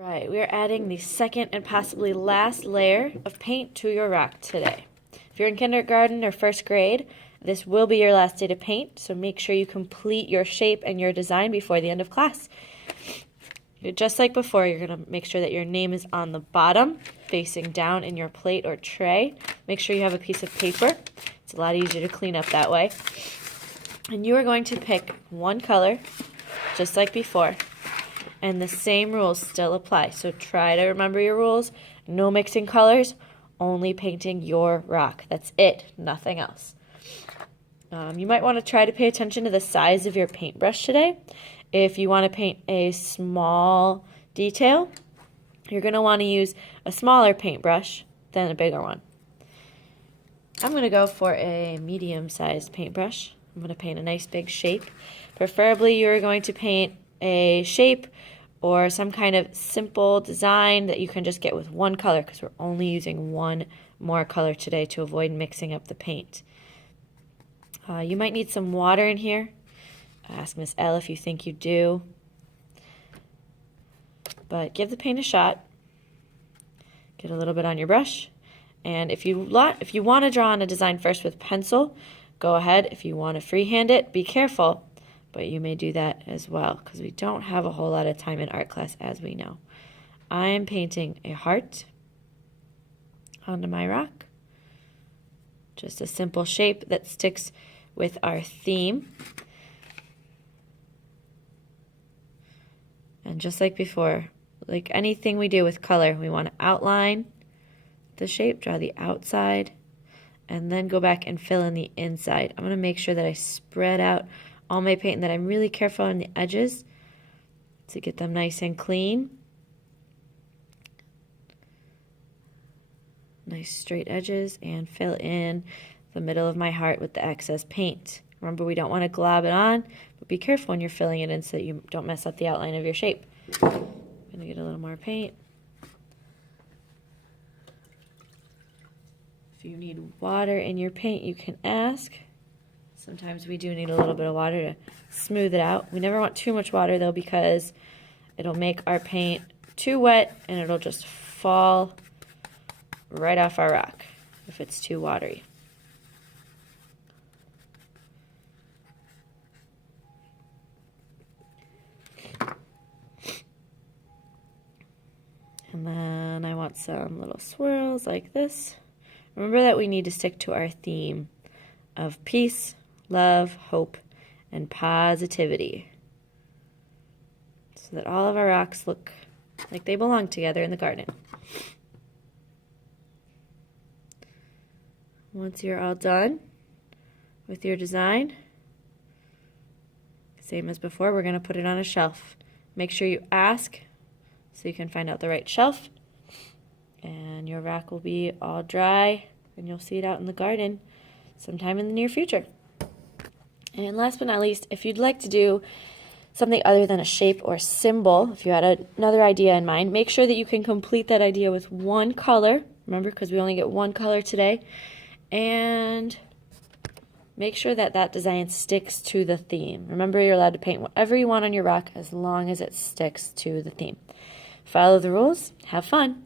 Right, we are adding the second and possibly last layer of paint to your rock today. If you're in kindergarten or first grade, this will be your last day to paint, so make sure you complete your shape and your design before the end of class. Just like before, you're going to make sure that your name is on the bottom, facing down in your plate or tray. Make sure you have a piece of paper. It's a lot easier to clean up that way. And you are going to pick one color, just like before. And the same rules still apply. So try to remember your rules. No mixing colors, only painting your rock. That's it, nothing else. You might want to try to pay attention to the size of your paintbrush today. If you want to paint a small detail, you're going to want to use a smaller paintbrush than a bigger one. I'm going to go for a medium-sized paintbrush. I'm going to paint a nice big shape. Preferably you're going to paint a shape or some kind of simple design that you can just get with one color, because we're only using one more color today to avoid mixing up the paint. You might need some water in here. Ask Miss L if you think you do. But give the paint a shot. Get a little bit on your brush. And if you want to draw on a design first with pencil, go ahead. If you want to freehand it, be careful. But you may do that as well, because we don't have a whole lot of time in art class, as we know. I am painting a heart onto my rock. Just a simple shape that sticks with our theme. And just like before, like anything we do with color, we want to outline the shape, draw the outside, and then go back and fill in the inside. I'm going to make sure that I spread out all my paint and that I'm really careful on the edges to get them nice and clean. Nice straight edges, and fill in the middle of my heart with the excess paint. Remember, we don't want to glob it on, but be careful when you're filling it in so that you don't mess up the outline of your shape. I'm going to get a little more paint. If you need water in your paint, you can ask. Sometimes we do need a little bit of water to smooth it out. We never want too much water, though, because it'll make our paint too wet and it'll just fall right off our rock if it's too watery. And then I want some little swirls like this. Remember that we need to stick to our theme of peace, love, hope, and positivity, so that all of our rocks look like they belong together in the garden. Once you're all done with your design, same as before, we're going to put it on a shelf. Make sure you ask so you can find out the right shelf, and your rock will be all dry, and you'll see it out in the garden sometime in the near future. And last but not least, if you'd like to do something other than a shape or symbol, if you had another idea in mind, make sure that you can complete that idea with one color. Remember, because we only get one color today. And make sure that that design sticks to the theme. Remember, you're allowed to paint whatever you want on your rock as long as it sticks to the theme. Follow the rules. Have fun.